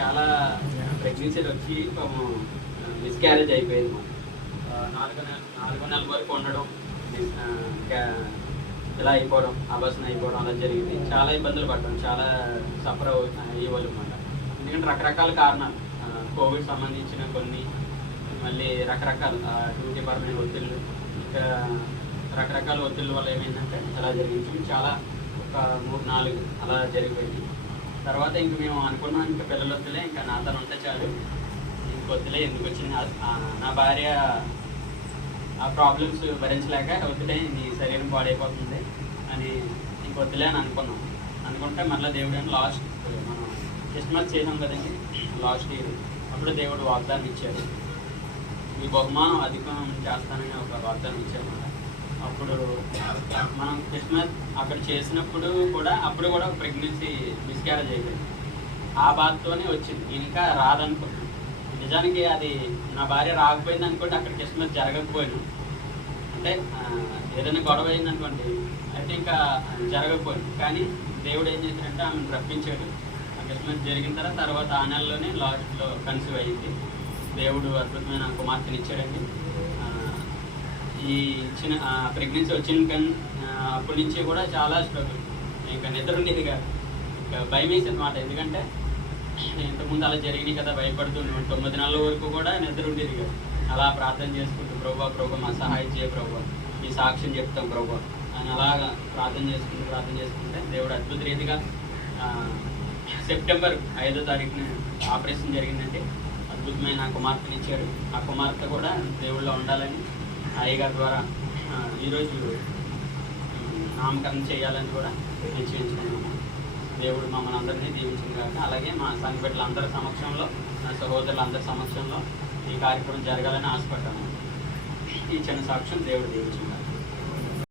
చాలా ప్రెగ్నెన్సీలు వచ్చి మిస్క్యారేజ్ అయిపోయింది. నాలుగో నెల వరకు ఉండడం, ఇలా అయిపోవడం, అబర్షన్ అయిపోవడం అలా జరిగింది. చాలా ఇబ్బందులు పడ్డాం, చాలా సఫర్ అయ్యేవాళ్ళు అనమాట. ఎందుకంటే రకరకాల కారణాలు, కోవిడ్ సంబంధించిన కొన్ని, మళ్ళీ రకరకాల డ్యూటీ పరమైన ఒత్తిళ్ళు, ఇంకా రకరకాల ఒత్తిళ్ళ వల్ల ఏమైందంటే అలా జరిగింది. చాలా ఒక 3-4 అలా జరిగిపోయింది. తర్వాత ఇంక మేము అనుకున్నాం, ఇంకా పిల్లలు వద్దులే, ఇంకా నాతో ఉంటే చాలు, ఇంకొద్దులే, ఎందుకు వచ్చింది నా భార్య ఆ ప్రాబ్లమ్స్ భరించలేక వద్దులే, నీ శరీరం పాడైపోతుంది అని ఇంకొద్దులే అని అనుకుంటే మళ్ళీ దేవుడు లాస్ట్ మనం క్రిస్మస్ చేసాం కదండి లాస్ట్ ఇయర్, అప్పుడు దేవుడు వాగ్దానం ఇచ్చాడు, ఈ బహుమానం అధికం చేస్తానని ఒక వాగ్దానం ఇచ్చాడు. అప్పుడు మనం క్రిస్మస్ అక్కడ చేసినప్పుడు కూడా అప్పుడు కూడా ప్రెగ్నెన్సీ మిస్క్యారేజ్ అయిపోయింది. ఆ బాధతోనే వచ్చింది, ఇంకా రాదనుకున్నాను. నిజానికి అది నా భార్య రాకపోయింది అనుకోండి, అక్కడ క్రిస్మస్ జరగకపోయాను. అంటే ఏదైనా గొడవ అయిందనుకోండి అయితే ఇంకా జరగకపోయింది. కానీ దేవుడు ఏం చేశాడంటే ఆమెను రప్పించాడు. ఆ క్రిస్మస్ జరిగిన తర్వాత ఆ నెలలోనే లాస్ట్లో కన్సీవ్ అయ్యింది. దేవుడు అద్భుతమైన కుమార్తెని ఇచ్చాడండి. ఈ ఇచ్చిన ప్రెగ్నెన్సీ వచ్చిన అప్పటి నుంచి కూడా చాలా స్ట్రగుల్, ఇంకా నిద్ర ఉండేది కాదు, ఇంకా భయం వేసేది మాట. ఎందుకంటే ఇంతకుముందు అలా జరిగినాయి కదా, భయపడుతుంది. 9 నెలల వరకు కూడా నిద్ర ఉండేది కాదు. అలా ప్రార్థన చేసుకుంటూ ప్రభు మా సహాయం చేయ ప్రభు, మీ సాక్ష్యం చెప్తాం ప్రభు అని అలాగా ప్రార్థన చేసుకుంటే దేవుడు అద్భుత రీతిగా సెప్టెంబర్ 5వ తారీఖున ఆపరేషన్ జరిగిందంటే అద్భుతమైన కుమార్తెని ఇచ్చాడు. ఆ కుమార్తె కూడా దేవుళ్ళో ఉండాలని అయ్యగారి ద్వారా ఈరోజు నామకరణం చేయాలని కూడా నిశ్చయించుకున్నాము. దేవుడు మమ్మల్ని అందరినీ దీవించిన కాక, అలాగే మా సంఘ బిడ్డలందరి సమక్షంలో, నా సహోదరులందరి సమక్షంలో ఈ కార్యక్రమం జరగాలని ఆశపడ్డాము. ఈ చిన్న సాక్ష్యం దేవుడు దీవించిన కాక.